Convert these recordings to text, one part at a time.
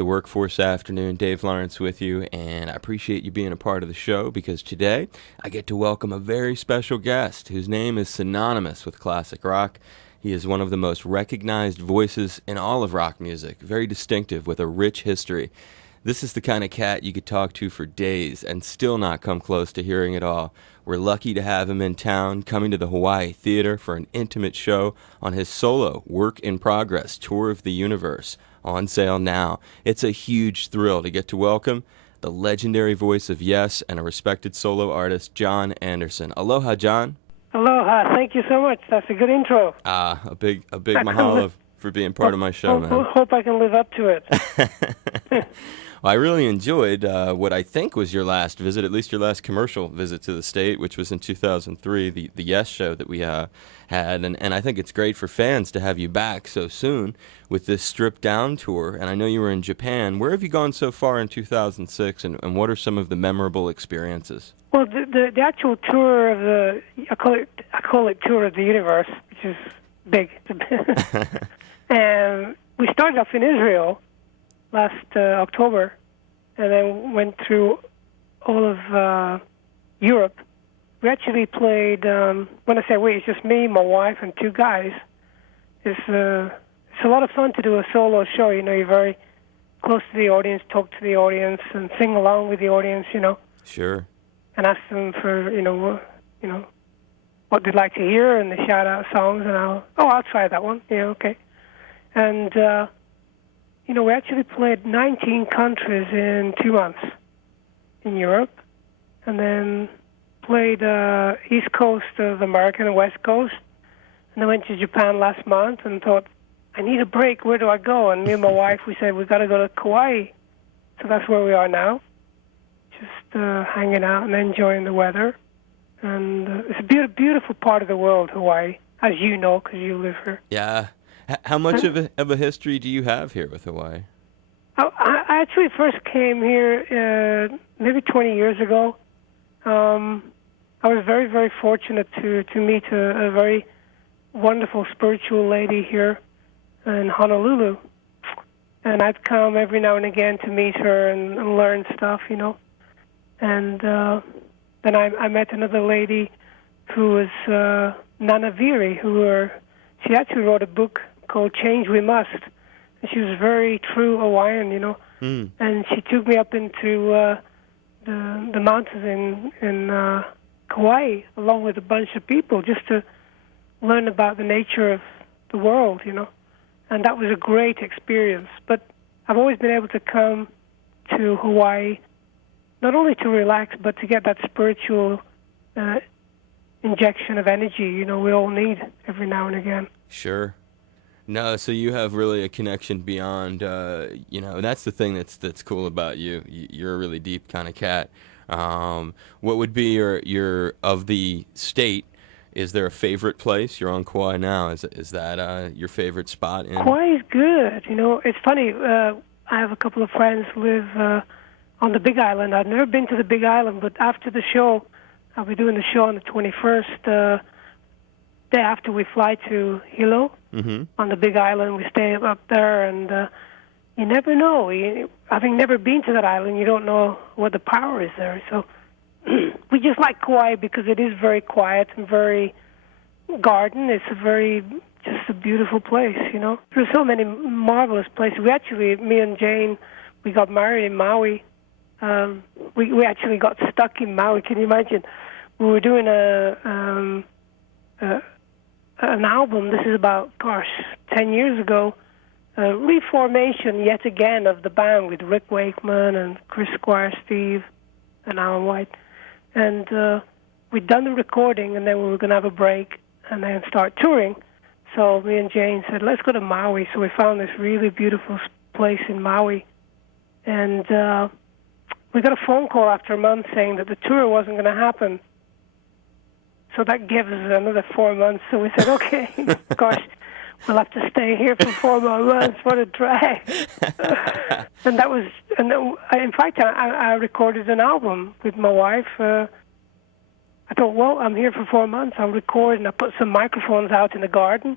the Workforce Afternoon. Dave Lawrence with you, and I appreciate you being a part of the show because today I get to welcome a very special guest whose name is synonymous with classic rock. He is one of the most recognized voices in all of rock music, very distinctive with a rich history. This is the kind of cat you could talk to for days and still not come close to hearing it all. We're lucky to have him in town, coming to the Hawaii Theater for an intimate show on his solo Work in Progress Tour of the Universe, on sale now. It's a huge thrill to get to welcome the legendary voice of Yes and a respected solo artist, Jon Anderson. Aloha, Jon. Aloha. Thank you so much. That's a good intro. A big mahalo for being part of my show, man. Hope I can live up to it. Well, I really enjoyed what I think was your last visit, at least your last commercial visit to the state, which was in 2003, the Yes show that we had. And I think it's great for fans to have you back so soon with this stripped down tour. And I know you were in Japan. Where have you gone so far in 2006, and what are some of the memorable experiences? Well, the actual tour of I call it Tour of the Universe, which is big. And we started off in Israel last October, and then went through all of Europe. We actually played, when I say we, it's just me, my wife, and two guys. It's a lot of fun to do a solo show. You know, you're very close to the audience, talk to the audience, and sing along with the audience, you know. Sure. And ask them for, what they'd like to hear, and they shout out songs, and I'll try that one. Yeah, okay. And, we actually played 19 countries in 2 months in Europe, and then played East Coast of America and West Coast, and I went to Japan last month and thought, I need a break. Where do I go? And me and my wife, we said, we've got to go to Kauai. So that's where we are now, just hanging out and enjoying the weather. And it's a beautiful part of the world, Hawaii, as you know, because you live here. Yeah. How much of a history do you have here with Hawaii? I actually first came here maybe 20 years ago. I was very, very fortunate to meet a very wonderful spiritual lady here in Honolulu. And I'd come every now and again to meet her and learn stuff, you know. And then I met another lady who was Nana Viri, she actually wrote a book called Change We Must. And she was very true Hawaiian, you know. Mm. And she took me up into the mountains in Kauai, along with a bunch of people, just to learn about the nature of the world, you know. And that was a great experience. But I've always been able to come to Hawaii, not only to relax, but to get that spiritual injection of energy, you know, we all need every now and again. Sure. No, so you have really a connection beyond, and that's the thing that's cool about you. You're a really deep kind of cat. What would be your of the state? Is there a favorite place? You're on Kauai now. Is that your favorite spot? Kauai is good. You know, it's funny. I have a couple of friends who live on the Big Island. I've never been to the Big Island, but after the show, I'll be doing the show on the 21st. Day after we fly to Hilo on the Big Island, we stay up there, and you never know. Having never been to that island, you don't know what the power is there. So we just like Kauai because it is very quiet and very garden. It's just a beautiful place, you know. There's so many marvelous places. Me and Jane, we got married in Maui. We actually got stuck in Maui. Can you imagine? We were doing an album. This is about, 10 years ago. Reformation yet again of the band with Rick Wakeman and Chris Squire, Steve, and Alan White. And we'd done the recording, and then we were going to have a break and then start touring. So me and Jane said, let's go to Maui. So we found this really beautiful place in Maui. And we got a phone call after a month saying that the tour wasn't going to happen. So that gives us another 4 months. So we said, okay, gosh, we'll have to stay here for 4 more months. What a drag. In fact, I recorded an album with my wife. I thought, well, I'm here for 4 months. I'll record, and I put some microphones out in the garden,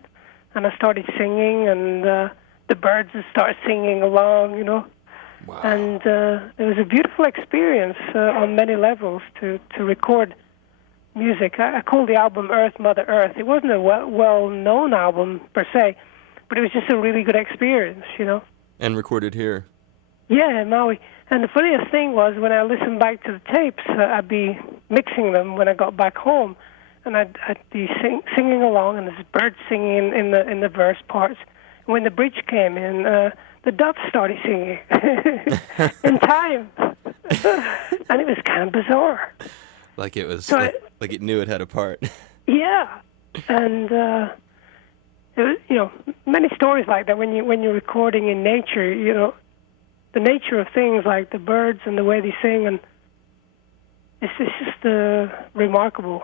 and I started singing, and the birds started singing along, you know. Wow. And it was a beautiful experience on many levels to record music. I called the album Earth, Mother Earth. It wasn't a well-known album per se, but it was just a really good experience, you know. And recorded here. Yeah, in Maui. And the funniest thing was when I listened back to the tapes, I'd be mixing them when I got back home, and I'd be singing along, and there's birds singing in the verse parts. And when the bridge came in, the doves started singing in time, and it was kind of bizarre. Like it was, So like it knew it had a part. Yeah, and it was, you know, many stories like that when you're recording in nature, you know, the nature of things like the birds and the way they sing, and it's just remarkable.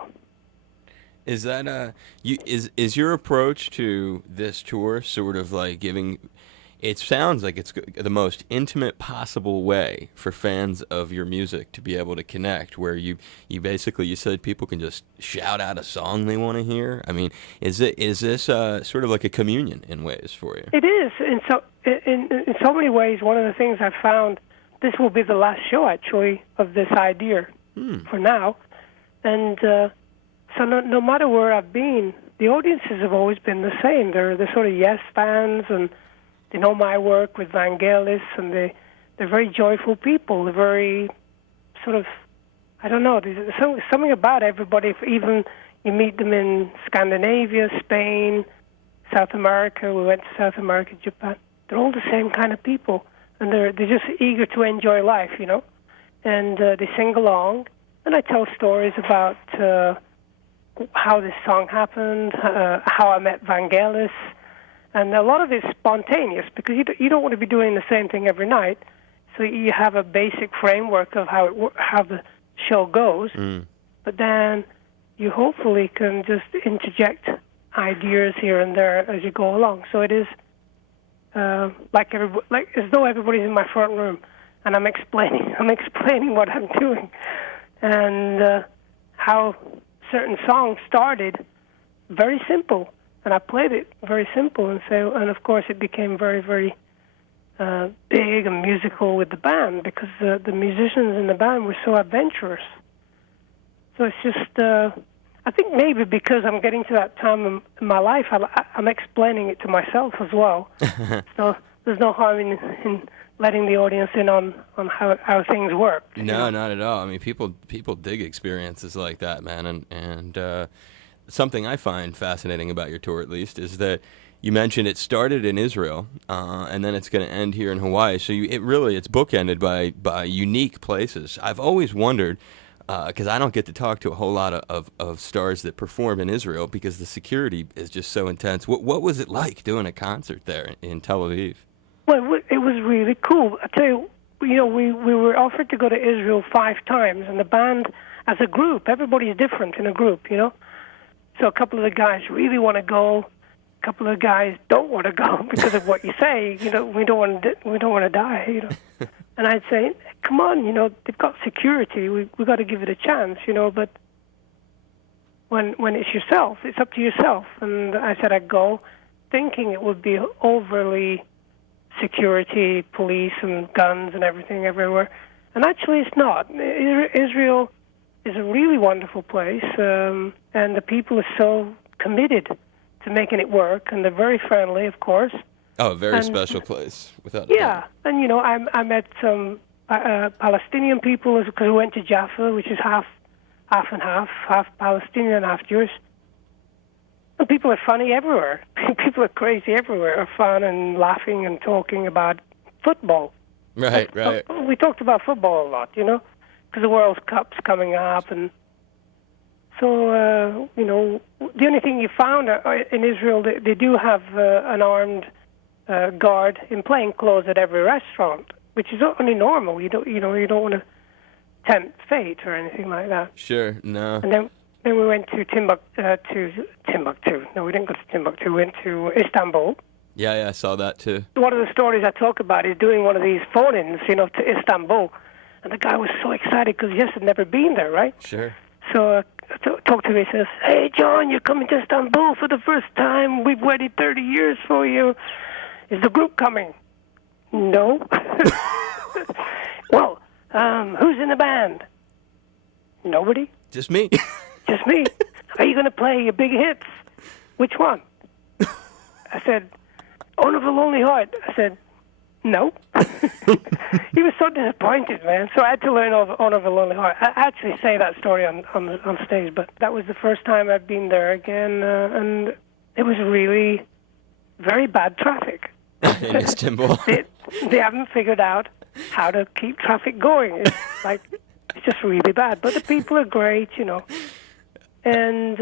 Is that is your approach to this tour sort of like giving? It sounds like it's the most intimate possible way for fans of your music to be able to connect, where you basically, you said people can just shout out a song they want to hear. I mean, is this sort of like a communion in ways for you? It is, in so many ways. One of the things I've found, this will be the last show actually of this idea for now, and so no matter where I've been, the audiences have always been the same. They're the sort of Yes fans, and they know my work with Vangelis, and they're very joyful people. They're very sort of, I don't know, there's something about everybody. Even you meet them in Scandinavia, Spain, South America. We went to South America, Japan. They're all the same kind of people, and they're just eager to enjoy life, you know. And they sing along, and I tell stories about how this song happened, how I met Vangelis. And a lot of it's spontaneous because you don't want to be doing the same thing every night. So you have a basic framework of how the show goes, but then you hopefully can just interject ideas here and there as you go along. So it is like as though everybody's in my front room, and I'm explaining what I'm doing, and how certain songs started very simple. And I played it very simple, and of course it became very, very big and musical with the band because the musicians in the band were so adventurous. So it's just, I think maybe because I'm getting to that time in my life, I'm explaining it to myself as well. So there's no harm in letting the audience in on how things work. No, not at all. I mean, people dig experiences like that, man, and something I find fascinating about your tour, at least, is that you mentioned it started in Israel, and then it's going to end here in Hawaii. So it's bookended by unique places. I've always wondered, because I don't get to talk to a whole lot of stars that perform in Israel because the security is just so intense. What was it like doing a concert there in Tel Aviv? Well, it was really cool. I tell you, you know, we were offered to go to Israel 5 times, and the band, as a group, everybody's different in a group, you know. So a couple of the guys really want to go. A couple of guys don't want to go because of what you say. You know, we don't want to die. You know, and I'd say, come on, you know, they've got security. We got to give it a chance, you know. But when it's yourself, it's up to yourself. And I said I'd go, thinking it would be overly security, police and guns and everything everywhere. And actually, it's not. Israel is a really wonderful place, and the people are so committed to making it work, and they're very friendly, of course. Oh, a very special place, without a doubt. And you know, I met some Palestinian people because we went to Jaffa, which is half and half Palestinian and half Jewish. And people are funny everywhere. People are crazy everywhere, are fun and laughing and talking about football. Right. We talked about football a lot, you know, because the World Cup's coming up, and so you know, the only thing you found in Israel, they do have an armed guard in plain clothes at every restaurant, which is only normal. You don't want to tempt fate or anything like that. Sure, no. And then we went to Timbuktu. No, we didn't go to Timbuktu. We went to Istanbul. Yeah, I saw that too. One of the stories I talk about is doing one of these phone-ins, you know, to Istanbul. And the guy was so excited because he just had never been there, right? Sure. So talked to me, he says, "Hey, John, you're coming to Istanbul for the first time. We've waited 30 years for you. Is the group coming?" No. band? Nobody. Just me. Just me. Are you going to play your big hits? Which one? I said, Owner of a Lonely Heart. I said, no. He was so disappointed, man. So I had to learn Owner of a Lonely Heart. I actually say that story on stage, but that was the first time I'd been there again, and it was really very bad traffic. In Istanbul. They haven't figured out how to keep traffic going. It's just really bad. But the people are great, And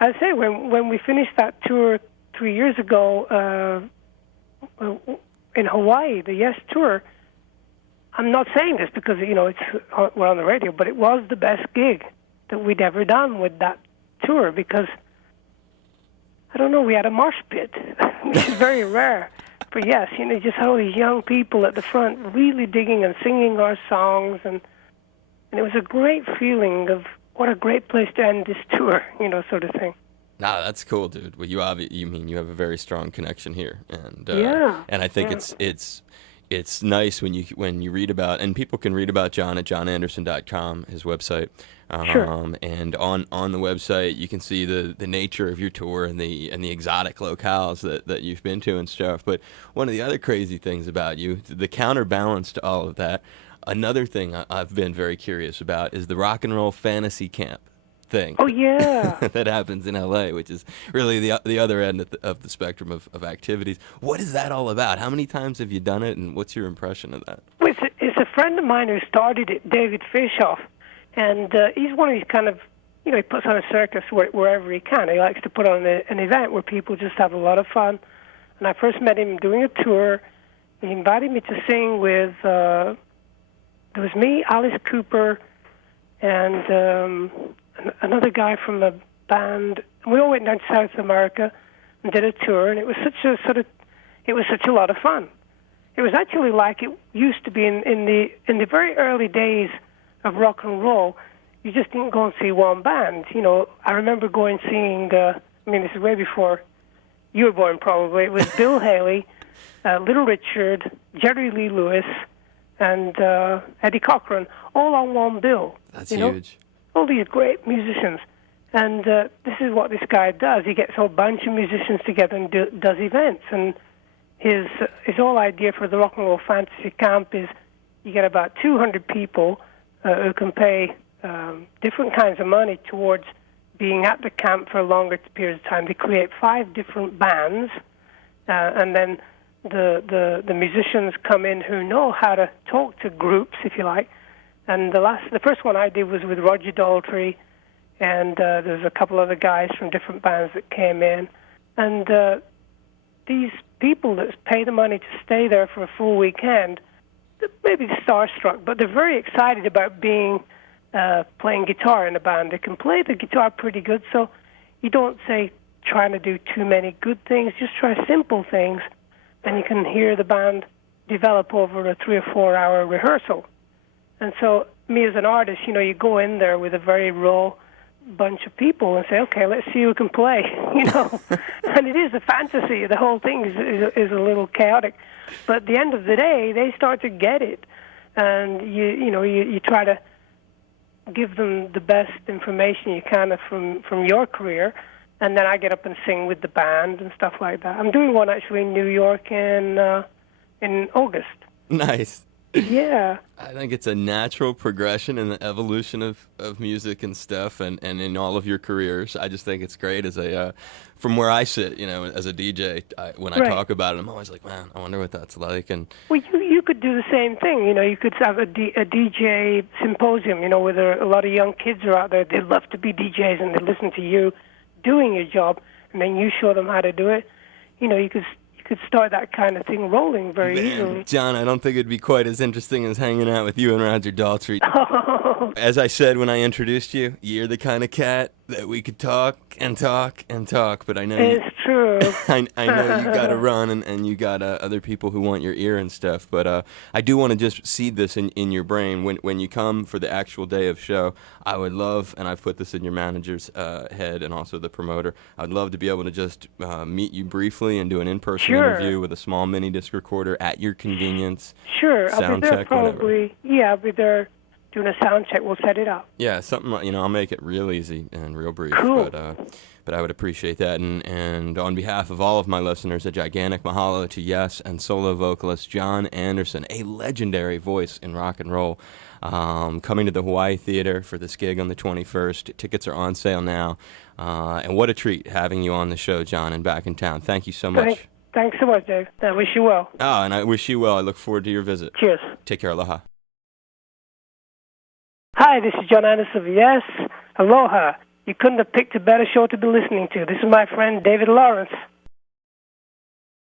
I say, when we finished that tour 3 years ago in Hawaii, the Yes Tour, I'm not saying this because, we're on the radio, but it was the best gig that we'd ever done with that tour because, I don't know, we had a mosh pit, which is very rare. But yes, just all these young people at the front really digging and singing our songs, and it was a great feeling of what a great place to end this tour, sort of thing. Nah, that's cool, dude. Well, you have a very strong connection here, and and I think it's nice when you read about, and people can read about Jon at jonanderson.com, his website. Sure. And on the website you can see the nature of your tour and the exotic locales that you've been to and stuff. But one of the other crazy things about you, the counterbalance to all of that, another thing I've been very curious about is the rock and roll fantasy camp thing. Oh yeah. That happens in LA, which is really the other end of the spectrum of activities. What is that all about? How many times have you done it, and what's your impression of that? Well, it's a friend of mine who started it, David Fishoff, and he's one of these kind of, he puts on a circus wherever he can. He likes to put on an event where people just have a lot of fun. And I first met him doing a tour. He invited me to sing with, there was me, Alice Cooper, and another guy from the band. And we all went down to South America and did a tour, and it was such a lot of fun. It was actually like it used to be in the very early days of rock and roll. You just didn't go and see one band. I remember going seeing, this is way before you were born probably. It was Bill Haley, Little Richard, Jerry Lee Lewis, and Eddie Cochran, all on one bill. That's huge. All these great musicians. And this is what this guy does. He gets a whole bunch of musicians together and does events. And his whole idea for the Rock and Roll Fantasy Camp is you get about 200 people who can pay different kinds of money towards being at the camp for a longer period of time. They create 5 different bands, and then the musicians come in who know how to talk to groups, if you like. And the first one I did was with Roger Daltrey, and there's a couple other guys from different bands that came in. And these people that pay the money to stay there for a full weekend, maybe they're starstruck, but they're very excited about playing guitar in a band. They can play the guitar pretty good, so you don't say trying to do too many good things. Just try simple things, and you can hear the band develop over a 3 or 4 hour rehearsal. And so me as an artist, you go in there with a very raw bunch of people and say, okay, let's see who can play, And it is a fantasy. The whole thing is a little chaotic. But at the end of the day, they start to get it. And, you try to give them the best information you can from your career. And then I get up and sing with the band and stuff like that. I'm doing one actually in New York in August. Nice. Yeah. I think it's a natural progression in the evolution of music and stuff, and in all of your careers. I just think it's great as from where I sit, as a DJ. When I talk about it, I'm always like, man, I wonder what that's like. And well, you could do the same thing. You could have a DJ symposium. Where a lot of young kids are out there. They love to be DJs, and they listen to you doing your job, and then you show them how to do it. You could start that kind of thing rolling very easily. Jon, I don't think it'd be quite as interesting as hanging out with you and Roger Daltrey. As I said when I introduced you, you're the kind of cat that we could talk and talk and talk, but I know it's true. I know you got to run, and you got other people who want your ear and stuff, but I do want to just seed this in your brain. When you come for the actual day of show, I would love, and I've put this in your manager's head and also the promoter, I'd love to be able to just meet you briefly and do an in-person interview with a small mini disc recorder at your convenience. Sure, sound I'll be there check, probably. whatever. Yeah, I'll be there doing a sound check, we'll set it up. Yeah, something, I'll make it real easy and real brief. Cool. But I would appreciate that. And on behalf of all of my listeners, a gigantic mahalo to Yes and solo vocalist Jon Anderson, a legendary voice in rock and roll, coming to the Hawaii Theater for this gig on the 21st. Tickets are on sale now. And what a treat having you on the show, Jon, and back in town. Thank you so much. Thanks so much, Dave. I wish you well. And I wish you well. I look forward to your visit. Cheers. Take care. Aloha. Hi, this is Jon Anderson of Yes. Aloha. You couldn't have picked a better show to be listening to. This is my friend David Lawrence.